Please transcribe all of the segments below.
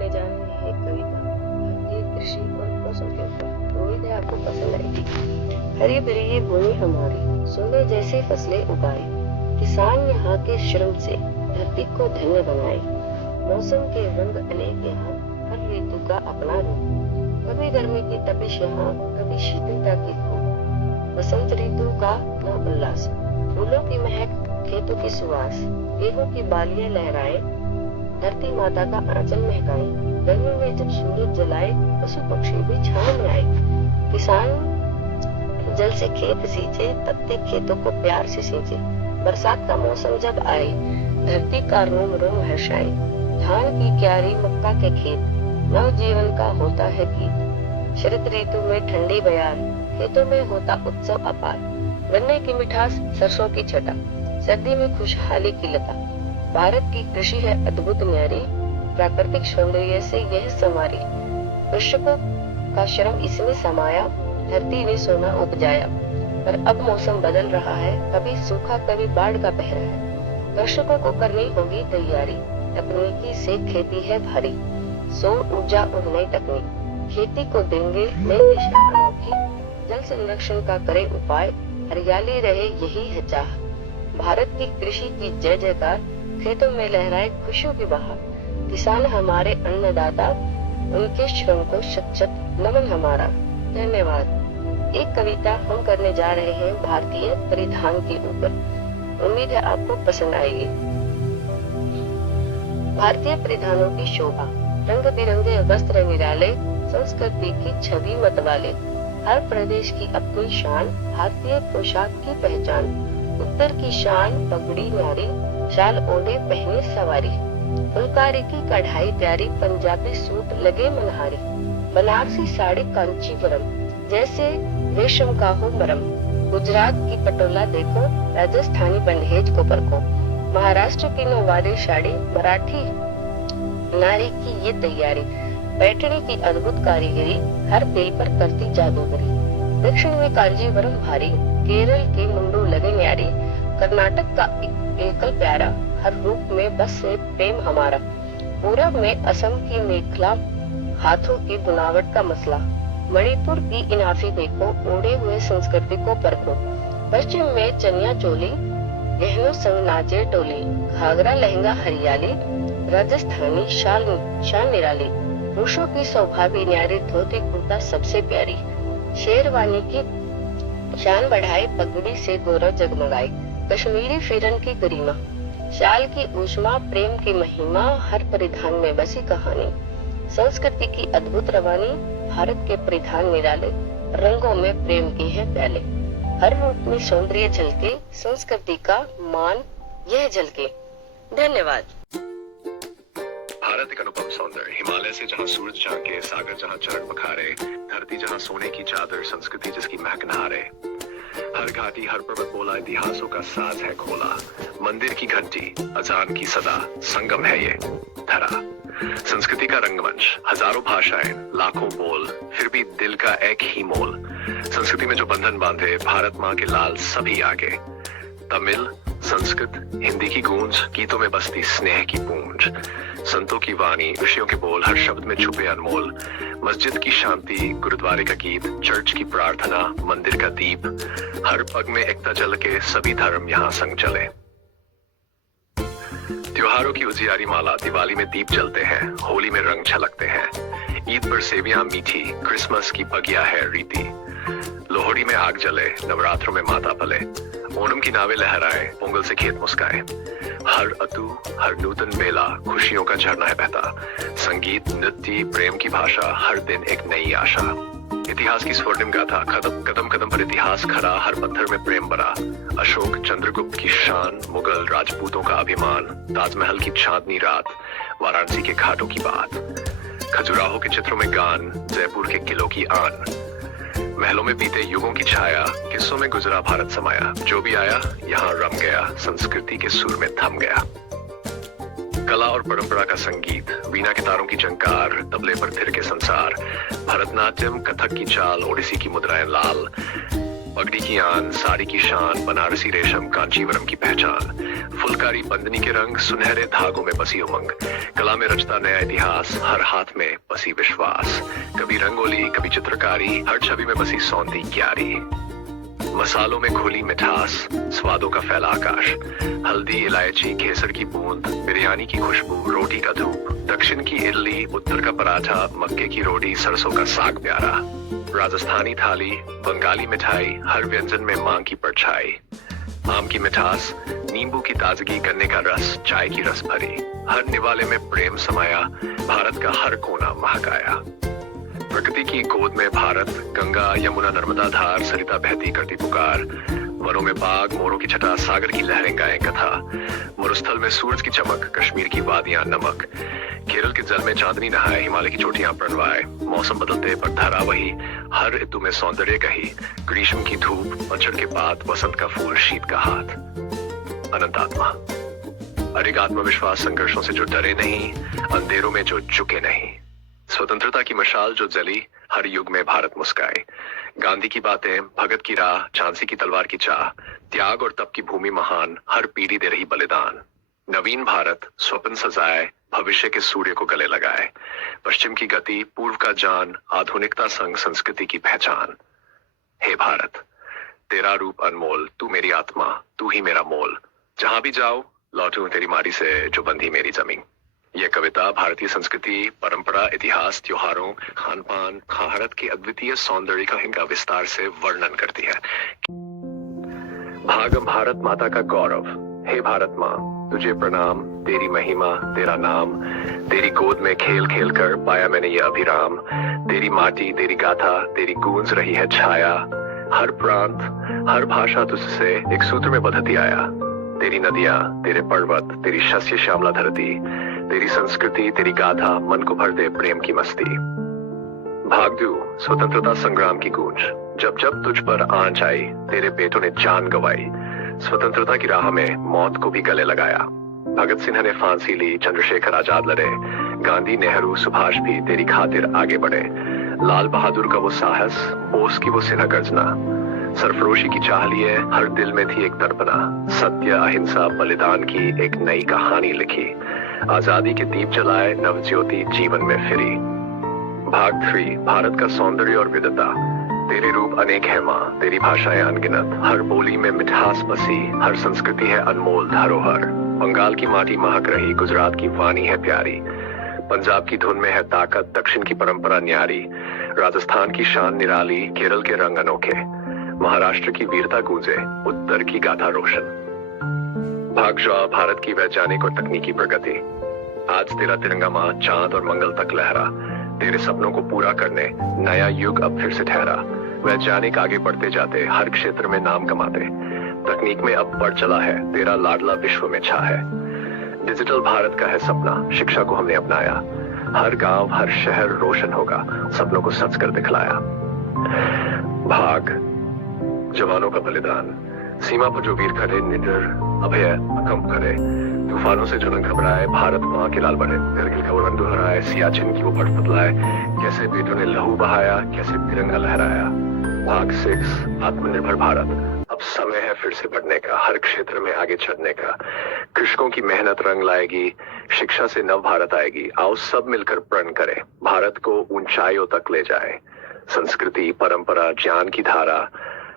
करने जा रहे हैं एक कविता भारतीय कृषि और मौसम के ऊपर। उम्मीद है आपको पसंद आएगी। हरी भरी ये भूमि हमारी, सोने जैसी फसलें उगाए, किसान यहाँ के श्रम से धरती को धन्य बनाए। मौसम के रंग अनेक यहाँ, हर ऋतु का अपना रूप, कभी गर्मी की तपिश यहाँ, कभी शीतलता की धूप। बसंत ऋतु का अपना उल्लास, फूलों की महक, खेतों की सुवास, गेहूं की बालियां लहराए, धरती माता का आंचल महकाए। गर्मी में जब सूरज जलाए, पशु पक्षी भी छांव में आए। किसान जल से खेत सींचे, पत्ते खेतों को प्यार से सींचे। बरसात का मौसम जब आए, धरती का रोम रोम हर्षाए। धान की क्यारी, मक्का के खेत, नव जीवन का होता है गीत। शरद ऋतु में ठंडी बयार, खेतों में होता उत्सव अपार। गन्ने की मिठास, सरसों की छटा, सर्दी में खुशहाली की लता। भारत की कृषि है अद्भुत न्यारी, प्राकृतिक सौंदर्य से यह संवारी। कृषकों का श्रम इसमें समाया, धरती ने सोना उपजाया। पर अब मौसम बदल रहा है, कभी सूखा कभी बाढ़ का पहरा है। कृषकों को करनी होगी तैयारी, तकनीकी से खेती है भारी। सौर ऊर्जा और नई तकनीक, खेती को देंगे नई दिशा अनोखी। जल संरक्षण का करे उपाय, हरियाली रहे यही है चाह। भारत की कृषि की जय जयकार, खेतों में लहराए खुशियों की बहार। किसान हमारे अन्नदाता, उनके श्रम को शत शत नमन हमारा। धन्यवाद। एक कविता हम करने जा रहे हैं भारतीय परिधान के ऊपर। उम्मीद है आपको पसंद आएगी। भारतीय परिधानों की शोभा, रंग बिरंगे वस्त्र निराले, संस्कृति की छवि मतवाले। हर प्रदेश की अपनी शान, भारतीय पोशाक की पहचान। उत्तर की शान पगड़ी न्यारी, शाल ओढ़े पहने सवारी। फुलकारी की कढ़ाई प्यारी, पंजाबी सूट लगे मनहारी। बनारसी साड़ी कांचीवरम, जैसे रेशम का हो मरम। गुजरात की पटोला देखो, राजस्थानी बंधेज को परखो। महाराष्ट्र की नौवारी साड़ी, मराठी नारी की ये तैयारी। पैठणी की अद्भुत कारीगरी, हर दिल पर करती जादूगरी। दक्षिण में कांजीवरम भारी, केरल की मुंडू लगे न्यारी। कर्नाटक का एकल प्यारा, हर रूप में बस से प्रेम हमारा। पूरब में असम की मेखला, हाथों की बुनावट का मसला। मणिपुर की इनाफी देखो, ओढ़े हुए संस्कृति को परखो। पश्चिम में चनिया चोली, गहनों संग नाचे टोली। घाघरा लहंगा हरियाली, राजस्थानी शान निराली। पुरुषों की सौभाग्य न्यारी, धोती कुर्ता सबसे प्यारी। शेरवानी की शान बढ़ाए, पगड़ी से गौरव जगमगाए। कश्मीरी फिरन की गरिमा, शाल की ऊष्मा, प्रेम की महिमा। हर परिधान में बसी कहानी, संस्कृति की अद्भुत रवानी। भारत के परिधान निराले, रंगों में प्रेम की है प्याले। हर रूप में सौंदर्य झलके, संस्कृति का मान यह झलके। धन्यवाद। भारत एक अनुपम सौंदर्य, हिमालय से जहाँ सूरज झांके, सागर जहाँ चरण पखारे, धरती जहाँ सोने की चादर, संस्कृति जिसकी महक नहारे। हर घाटी हर पर्वत बोला, इतिहासों का साज है खोला। मंदिर की घंटी, अजान की सदा, संगम है ये धरा। संस्कृति का रंगमंच, हजारों भाषाएं, लाखों बोल, फिर भी दिल का एक ही मोल। संस्कृति में जो बंधन बांधे, भारत माँ के लाल सभी आगे। तमिल, संस्कृत, हिंदी की गूंज, गीतों में बसती स्नेह की पूंज। संतों की वाणी, ऋषियों के बोल, हर शब्द में छुपे अनमोल। मस्जिद की शांति, गुरुद्वारे का गीत, चर्च की प्रार्थना, मंदिर का दीप। हर पग में एकता झलके, सभी धर्म यहाँ संग चले। त्योहारों की उजियारी माला, दिवाली में दीप जलते हैं, होली में रंग छलकते हैं। ईद पर सेवियां मीठी, क्रिसमस की बगिया है रीति। लोहड़ी में आग जले, नवरात्रों में माता पले। ओणम की नावें लहराए, पोंगल से खेत मुस्काए। हर अतु, हर नूतन बेला, खुशियों का झरना है बहता। संगीत, नृत्य, प्रेम की भाषा, हर दिन एक नई आशा। इतिहास की स्वर्णिम गाथा, कदम कदम पर इतिहास खड़ा, हर पत्थर में प्रेम भरा। अशोक चंद्रगुप्त की शान, मुगल राजपूतों का अभिमान। ताजमहल की चांदनी रात, वाराणसी के घाटों की बात। खजुराहो के चित्रों में गान, जयपुर के किलों की आन। महलों में बीते युगों की छाया, किस्सों में गुजरा भारत समाया। जो भी आया यहाँ रम गया, संस्कृति के सुर में थम गया। कला और परंपरा का संगीत, वीणा के तारों की झंकार, तबले पर थिरके संसार। भरतनाट्यम, कथक की चाल, ओडिसी की मुद्राएं लाल। पगड़ी की आन, साड़ी की शान, बनारसी रेशम, कांचीवरम की पहचान, फुलकारी बंदनी के रंग, सुनहरे धागों में बसी उमंग, कला में रचता नया इतिहास, हर हाथ में बसी विश्वास, कभी रंगोली, कभी चित्रकारी, हर छवि में बसी सौंधी क्यारी। मसालों में घुली मिठास, स्वादों का फैला आकाश, हल्दी, इलायची, केसर की बूंद, बिरयानी की खुशबू, रोटी का धूप, दक्षिण की इडली, उत्तर का पराठा, मक्के की रोटी, सरसों का साग प्यारा, राजस्थानी थाली, बंगाली मिठाई, हर व्यंजन में मांग की परछाई, आम की मिठास, नींबू की ताजगी, गन्ने का रस, चाय की रस भरी, हर निवाले में प्रेम समाया, भारत का हर कोना महकाया। प्रकृति की गोद में भारत, गंगा यमुना नर्मदा धार, सरिता बहती करती पुकार, वनों में बाग, मोरों की छटा, सागर की लहरें गाएं कथा, मरुस्थल में सूरज की चमक, कश्मीर की वादियां नमक, केरल के जल में चांदनी नहाए, हिमालय की चोटियां प्रणवाए, मौसम बदलते पर धारा वही, हर ऋतु में सौंदर्य कही, ग्रीष्म की धूप, पतझड़ के बाद वसंत का फूल, शीत का हाथ। अनंत आत्मा, अरिग आत्मविश्वास, संघर्षों से जो डरे नहीं, अंधेरों में जो झुके नहीं, स्वतंत्रता की मशाल जो जली, हर युग में भारत मुस्काए, गांधी की बातें, भगत की राह, झांसी की तलवार की चाह, त्याग और तप की भूमि महान, हर पीढ़ी दे रही बलिदान। नवीन भारत स्वप्न सजाए, भविष्य के सूर्य को गले लगाए, पश्चिम की गति, पूर्व का जान, आधुनिकता संग संस्कृति की पहचान। हे भारत, तेरा रूप अनमोल, तू मेरी आत्मा, तू ही मेरा मोल, जहां भी जाओ लौटूं तेरी मारी से जो बंधी मेरी जमीन। यह कविता भारतीय संस्कृति, परंपरा, इतिहास, त्योहारों, खान पान, भारत के अद्वितीय सौंदर्य का विस्तार से वर्णन करती है। भागम भारत माता का गौरव, हे भारत माँ, तुझे प्रणाम, तेरी महिमा, तेरा नाम, तेरी गोद में खेल खेल कर पाया मैंने ये अभिराम, तेरी माटी, तेरी गाथा, तेरी गूंज रही है छाया, हर प्रांत, हर भाषा तुझसे एक सूत्र में बंधती आया, तेरी नदियां, तेरे पर्वत, तेरी शस्य श्यामला धरती, तेरी संस्कृति, तेरी गाथा, मन को भर दे प्रेम की मस्ती। भाग दू स्वतंत्रता संग्राम की गूंज, जब जब तुझ पर आंच आई, तेरे बेटों ने जान गंवाई, स्वतंत्रता की राह में मौत को भी गले लगाया। भगत सिंह ने फांसी ली, चंद्रशेखर आजाद लड़े, गांधी, नेहरू, सुभाष भी तेरी खातिर आगे बढ़े, लाल बहादुर का वो साहस, बोस की वो सिन्हा गर्जना, सरफरोशी की चाह लिए हर दिल में थी एक तड़पना, सत्य, अहिंसा, बलिदान की एक नई कहानी लिखी, आजादी के दीप जलाए, नव ज्योति जीवन में फिरी। भाग 3, भारत का सौंदर्य और विविधता, तेरे रूप अनेक है माँ, तेरी भाषाएं अनगिनत, हर बोली में मिठास बसी, हर संस्कृति है अनमोल धरोहर, बंगाल की माटी महक रही, गुजरात की वाणी है प्यारी, पंजाब की धुन में है ताकत, दक्षिण की परंपरा न्यारी, राजस्थान की शान निराली, केरल के रंग अनोखे, महाराष्ट्र की वीरता गूंजे, उत्तर की गाथा रोशन। भाग जा भारत की वैज्ञानिक और तकनीकी प्रगति, आज तेरा तिरंगा माँ चांद और मंगल तक लहरा, तेरे सपनों को पूरा करने नया युग अब फिर से ठहरा, वैज्ञानिक आगे बढ़ते जाते, हर क्षेत्र में नाम कमाते, तकनीक में अब बढ़ चला है, तेरा लाडला विश्व में छा है, डिजिटल भारत का है सपना, शिक्षा को हमने अपनाया, हर गांव, हर शहर रोशन होगा, सपनों को सच कर दिखलाया। भाग जवानों का बलिदान, सीमा पर जो वीर खड़े, निडर, अभय, अकंप खड़े, तूफानों से जो न घबराए, भारत माँ के लाल बने, करगिल का वो रंग दोहराए, सियाचिन की वो बर्फ बदलाए, कैसे बेटों ने लहू बहाया, कैसे तिरंगा लहराया। भाग 6, आत्मनिर्भर भारत, अब समय है फिर से बढ़ने का, हर क्षेत्र में आगे चढ़ने का, कृषकों की मेहनत रंग लाएगी, शिक्षा से नव भारत आएगी, आओ सब मिलकर प्रण करें, भारत को ऊंचाइयों तक ले जाए, संस्कृति, परंपरा, ज्ञान की धारा,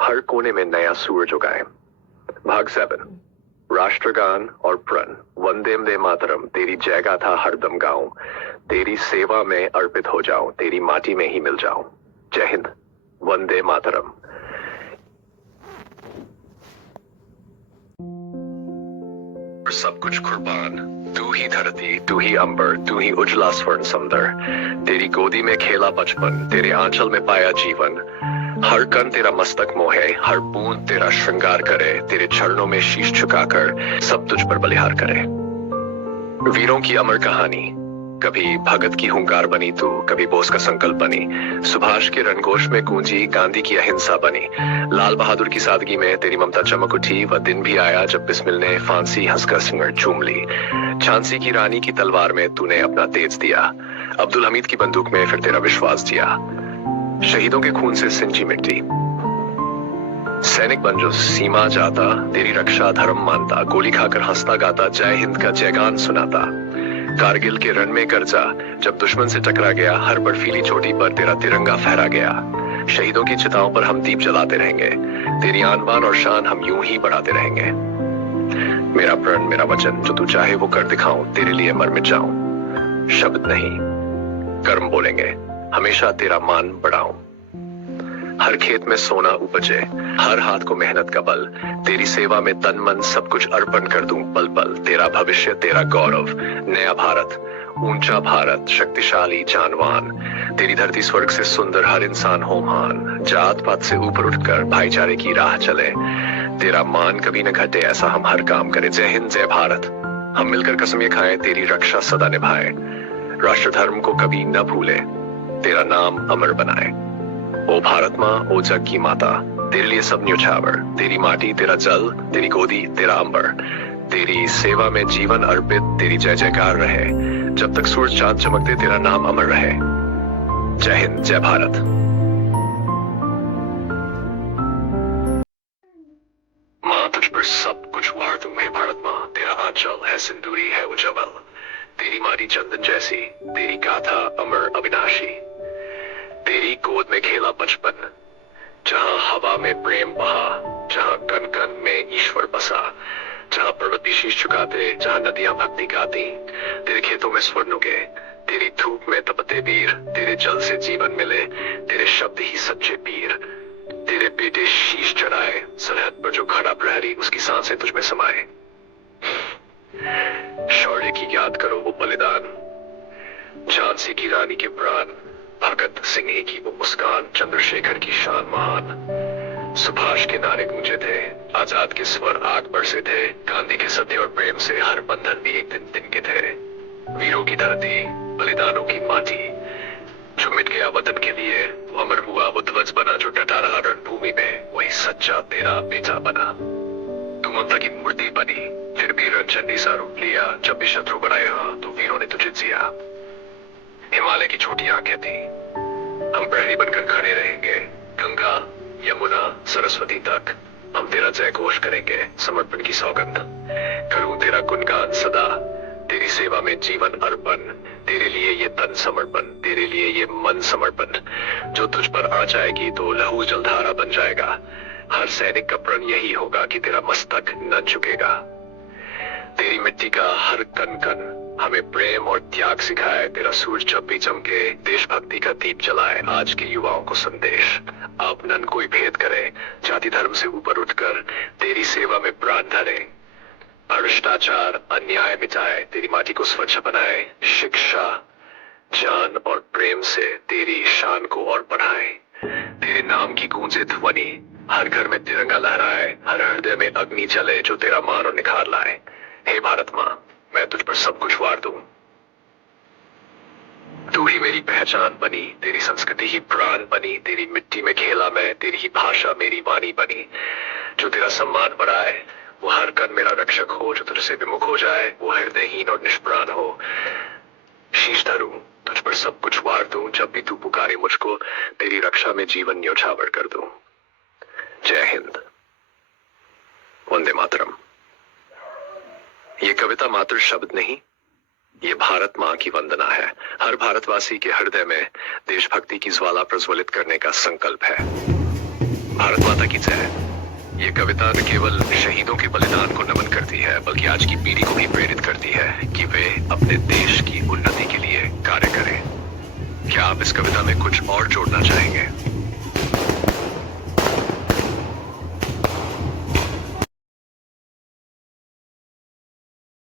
हर कोने में नया सूरज उगाए। भाग 7, राष्ट्रगान और प्रण, वंदे मातरम, तेरी जय गाथा हरदम गाऊं, तेरी सेवा में अर्पित हो जाऊं, तेरी माटी में ही मिल जाऊं। जय हिंद, वंदे मातरम। सब कुछ कुर्बान, तू ही धरती, तू ही अंबर, तू ही उजला स्वर्ण समंदर, तेरी गोदी में खेला बचपन, तेरे आंचल में पाया जीवन, हर कण तेरा मस्तक मोहे, हर बूंद तेरा श्रृंगार करे, तेरे चरणों में शीश झुकाकर सब तुझ पर बलिहार करे। वीरों की अमर कहानी, कभी भगत की हुंकार बनी तू, कभी बोस का संकल्प बनी, सुभाष के रणघोष में गूंजी, गांधी की अहिंसा बनी, लाल बहादुर की सादगी में तेरी ममता चमक उठी, वह दिन भी आया जब बिस्मिल ने फांसी हंसकर सिंगर चूम ली, झांसी की रानी की तलवार में तूने अपना तेज दिया, अब्दुल हमीद की बंदूक में फिर तेरा विश्वास जिया, शहीदों के खून से सिंची मिट्टी। सैनिक बन जो सीमा जाता, तेरी रक्षा धर्म मानता, गोली खाकर हंसता गाता जय हिंद का जयगान सुनाता। कारगिल के रण में गर्जा, जब दुश्मन से टकरा गया, हर बर्फीली चोटी पर तेरा तिरंगा फहरा गया। शहीदों की चिताओं पर हम दीप जलाते रहेंगे, तेरी आन बान और शान हम यूं ही बढ़ाते रहेंगे। मेरा प्रण, मेरा वचन, जो तू चाहे वो कर दिखाऊं, तेरे लिए मर मिट जाऊं। शब्द नहीं, कर्म बोलेंगे, हमेशा तेरा मान बढ़ाऊं। हर खेत में सोना उपजे, हर हाथ को मेहनत का बल, तेरी सेवा में तन मन सब कुछ अर्पण कर दूं पल पल। तेरा भविष्य, तेरा गौरव, नया भारत, ऊंचा भारत, शक्तिशाली जानवान। तेरी धरती स्वर्ग से सुंदर, हर इंसान हो महान। जात पात से ऊपर उठकर भाईचारे की राह चले, तेरा मान कभी न घटे, ऐसा हम हर काम करें। जय हिंद, जय भारत। हम मिलकर कसम ये खाएं, तेरी रक्षा सदा निभाए, राष्ट्र धर्म को कभी न भूले, तेरा नाम अमर बनाए। ओ भारत माँ, ओ जग की माता, तेरे लिए सब न्योछावर। तेरी माटी, तेरा जल, तेरी गोदी, तेरा अंबर, तेरी सेवा में जीवन अर्पित, तेरी जय जयकार रहे। जब तक सूरज चांद चमकते, तेरा नाम अमर रहे। जय हिंद, जय भारत। माँ, तुझ पर सब कुछ वार दूं मैं भारत माँ। तेरा आंचल है सिंदूरी, है उज्जवल, तेरी माटी चंदन जैसी, तेरी गाथा अमर अविनाशी। तेरी गोद में खेला बचपन, जहां हवा में प्रेम बहा, जहां कण कण में ईश्वर बसा, जहां पर्वत भी शीश झुकाते, जहां नदियां भक्ति गाती। तेरे खेतों में स्वर्ण उगे, तेरी धूप में तपते वीर, तेरे जल से जीवन मिले, तेरे शब्द ही सच्चे पीर। तेरे बेटे शीश चढ़ाए, सरहद पर जो खड़ा प्रहरी, उसकी सांसें तुझ में समाये। शौर्य की याद करो वो बलिदान, झांसी की रानी के प्राण, भगत सिंह की वो मुस्कान, चंद्रशेखर की शान महान। सुभाष के नारे गूंजे थे, आजाद के स्वर आग बरसे थे, गांधी के सत्य और प्रेम से हर बंधन भी एक दिन तिनके थे। वीरों की धरती, बलिदानों की माटी, जो मिट गया वतन के लिए, वो अमर हुआ, वो ध्वज बना जो डटा रहा रणभूमि में, वही सच्चा तेरा बेटा बना। तू ममता की मूर्ति बनी, फिर भी रणचंडी सा रूप लिया। जब भी शत्रु बनाए हाँ, तो वीरों ने तुझे जिया। हिमालय की छोटी आंखें थी, हम प्रहरी बनकर खड़े रहेंगे। गंगा, यमुना, सरस्वती तक हम तेरा जय घोष करेंगे। समर्पण की सौगंध करूं तेरा गुणगान सदा, तेरी सेवा में जीवन अर्पण, तेरे लिए ये तन समर्पण, तेरे लिए ये मन समर्पण। जो तुझ पर आ जाएगी तो लहू जलधारा बन जाएगा। हर सैनिक का प्रण यही होगा कि तेरा मस्तक न झुकेगा। तेरी मिट्टी का हर कण कण हमें प्रेम और त्याग सिखाए। तेरा सूरज जब भी चमके, देशभक्ति का दीप जलाए। आज के युवाओं को संदेश, अब न कोई भेद करे, जाति धर्म से ऊपर उठकर तेरी सेवा में प्राण धरे। भ्रष्टाचार अन्याय मिटाए, तेरी माटी को स्वच्छ बनाए। शिक्षा, ज्ञान और प्रेम से तेरी शान को और बढ़ाए। तेरे नाम की गूंजे ध्वनि, हर घर में तिरंगा लहराए, हर हृदय में अग्नि जले जो तेरा मान और निखार लाए। हे भारत माँ, मैं तुझ पर सब कुछ वार दूं। तू ही मेरी पहचान बनी, तेरी संस्कृति ही प्राण बनी, तेरी मिट्टी में खेला मैं, तेरी ही भाषा मेरी वाणी बनी। जो तेरा सम्मान बढ़ाए, वो हर कण मेरा रक्षक हो। जो तुझसे विमुख हो जाए, वो हृदयहीन और निष्प्राण हो। शीश धरूं, तुझ पर सब कुछ वार दूं, जब भी तू पुकारे मुझको, तेरी रक्षा में जीवन न्योछावर कर दूं। जय हिंद, वंदे मातरम। ये कविता मात्र शब्द नहीं, ये भारत माँ की वंदना है। हर भारतवासी के हृदय में देशभक्ति की ज्वाला प्रज्वलित करने का संकल्प है। भारत माता की जय। ये कविता न केवल शहीदों के बलिदान को नमन करती है, बल्कि आज की पीढ़ी को भी प्रेरित करती है कि वे अपने देश की उन्नति के लिए कार्य करें। क्या आप इस कविता में कुछ और जोड़ना चाहेंगे?